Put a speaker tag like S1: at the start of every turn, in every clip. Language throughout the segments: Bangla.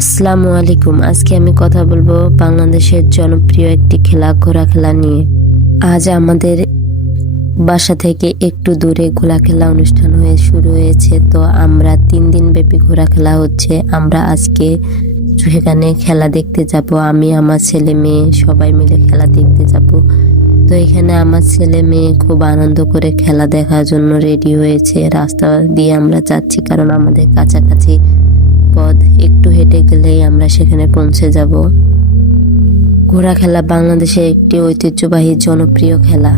S1: আসসালামু আলাইকুম। আজকে আমি কথা বলব বাংলাদেশের জনপ্রিয় একটি খেলা, ঘোড়া খেলা নিয়ে। আজ আমাদের বাসা থেকে একটু দূরে ঘোড়া খেলা অনুষ্ঠান হয়ে শুরু হয়েছে। তো আমরা তিন দিন ব্যাপী ঘোড়া খেলা হচ্ছে। আমরা আজকে সেখানে খেলা দেখতে যাব। আমি, আমার ছেলে মেয়ে সবাই মিলে খেলা দেখতে যাব। তো এখানে আমার ছেলে মেয়ে খুব আনন্দ করে খেলা দেখার জন্য রেডি হয়েছে। রাস্তা দিয়ে আমরা যাচ্ছি কারণ আমাদের কাছাকাছি পথ একটু হেঁটে গেলেই আমরা সেখানে পৌঁছে যাব। ঘোড়া খেলা বাংলাদেশের একটি ঐতিহ্যবাহী জনপ্রিয় খেলা।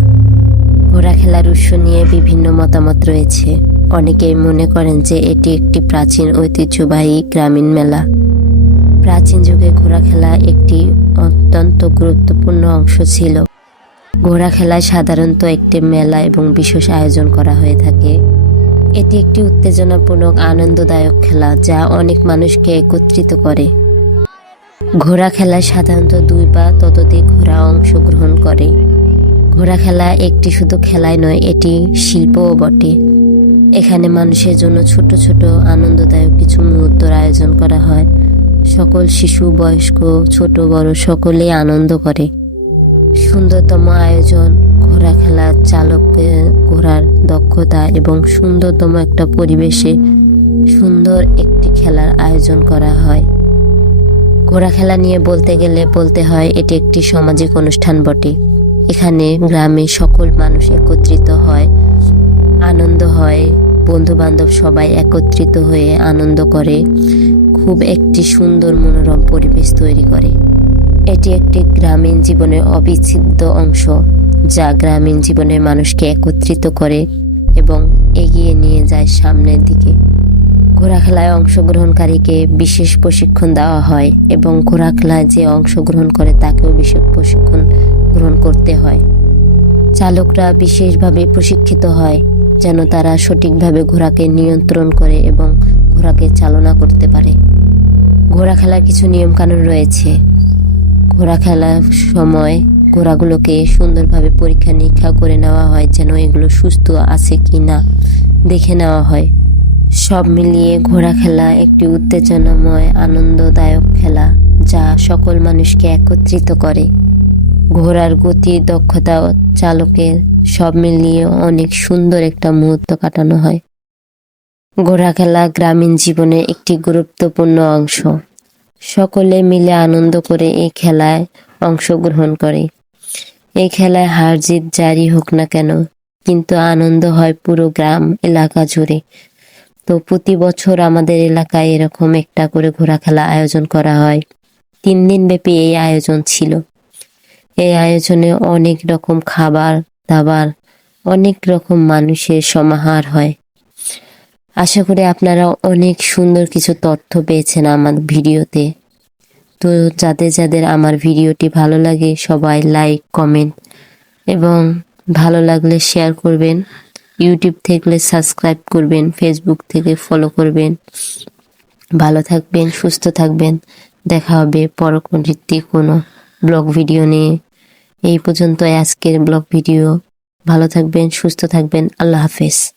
S1: ঘোড়া খেলার উৎস নিয়ে বিভিন্ন মতামত রয়েছে। অনেকেই মনে করেন যে এটি একটি প্রাচীন ঐতিহ্যবাহী গ্রামীণ মেলা। প্রাচীন যুগে ঘোড়া খেলা একটি অত্যন্ত গুরুত্বপূর্ণ অংশ ছিল। ঘোড়া খেলায় সাধারণত একটি মেলা এবং বিশেষ আয়োজন করা হয়ে থাকে। এটি একটি উত্তেজনাপূর্ণ আনন্দদায়ক খেলা যা অনেক মানুষকে একত্রিত করে। ঘোড়া খেলায় সাধারণত দুই বা ততোধিক ঘোড়া অংশগ্রহণ করে। ঘোড়া খেলা একটি শুধু খেলায় নয়, এটি শিল্পও বটে। এখানে মানুষের জন্য ছোট ছোট, আনন্দদায়ক কিছু মুহূর্তর আয়োজন করা হয়। সকল শিশু, বয়স্ক, ছোট, বড় সকলেই আনন্দ করে। সুন্দরতম আয়োজন ঘোড়া খেলার চালকের ঘোড়ার দক্ষতা এবং সুন্দরতম একটা পরিবেশে সুন্দর একটি খেলার আয়োজন করা হয়। ঘোড়া খেলা নিয়ে বলতে গেলে বলতে হয়, এটি একটি সামাজিক অনুষ্ঠান বটে। এখানে গ্রামে সকল মানুষ একত্রিত হয়, আনন্দ হয় বন্ধু বান্ধব সবাই একত্রিত হয়ে আনন্দ করে, খুব একটি সুন্দর মনোরম পরিবেশ তৈরি করে। এটি একটি গ্রামীণ জীবনের অবিচ্ছেদ্য অংশ। যা গ্রামীণ জীবনের মানুষকে একত্রিত করে এবং এগিয়ে নিয়ে যায় সামনের দিকে। ঘোড়া খেলায় অংশগ্রহণকারীকে বিশেষ প্রশিক্ষণ দেওয়া হয় এবং ঘোড়া খেলায় যে অংশগ্রহণ করে তাকেও বিশেষ প্রশিক্ষণ গ্রহণ করতে হয়। চালকরা বিশেষভাবে প্রশিক্ষিত হয় যেন তারা সঠিকভাবে ঘোড়াকে নিয়ন্ত্রণ করে এবং ঘোড়াকে চালনা করতে পারে। ঘোড়া খেলার কিছু নিয়মকানুন রয়েছে। ঘোড়া খেলার সময় ঘোড়াগুলোকে সুন্দরভাবে পরীক্ষা নিরীক্ষা করে নেওয়া হয় যেন এগুলো সুস্থ আছে কি না দেখে নেওয়া হয়। সব মিলিয়ে ঘোড়া খেলা একটি উত্তেজনাময়, আনন্দদায়ক খেলা যা সকল মানুষকে একত্রিত করে। ঘোড়ার গতি, দক্ষতা চালকের সব মিলিয়ে অনেক সুন্দর একটা মুহূর্ত কাটানো হয়। ঘোড়া খেলা গ্রামীণ জীবনের একটি গুরুত্বপূর্ণ অংশ। সকলে মিলে আনন্দ করে এই খেলায় অংশগ্রহণ করে। এই খেলায় হার জিত জারি হোক না কেন, কিন্তু আনন্দ হয় পুরো গ্রাম এলাকা জুড়ে। তো প্রতি বছর আমাদের এলাকায় এরকম একটা করে ঘোড়া খেলা আয়োজন করা হয়। তিন দিন ব্যাপী এই আয়োজন ছিল। এই আয়োজনে অনেক রকম খাবার, দাবার, অনেক রকম মানুষের সমাহার হয়। আশা করি আপনারা অনেক সুন্দর কিছু তথ্য পেয়েছেন আমার ভিডিওতে। তো যাদের যাদের আমার ভিডিওটি ভালো লাগে সবাই লাইক, কমেন্ট এবং ভালো লাগলে শেয়ার করবেন। ইউটিউব থেকে সাবস্ক্রাইব করবেন, ফেসবুক থেকে ফলো করবেন। ভালো থাকবেন, সুস্থ থাকবেন। দেখা হবে পরবর্তী কোনো ব্লগ ভিডিও নিয়ে। এই পর্যন্ত আজকের ব্লগ ভিডিও। ভালো থাকবেন, সুস্থ থাকবেন। আল্লাহ হাফেজ।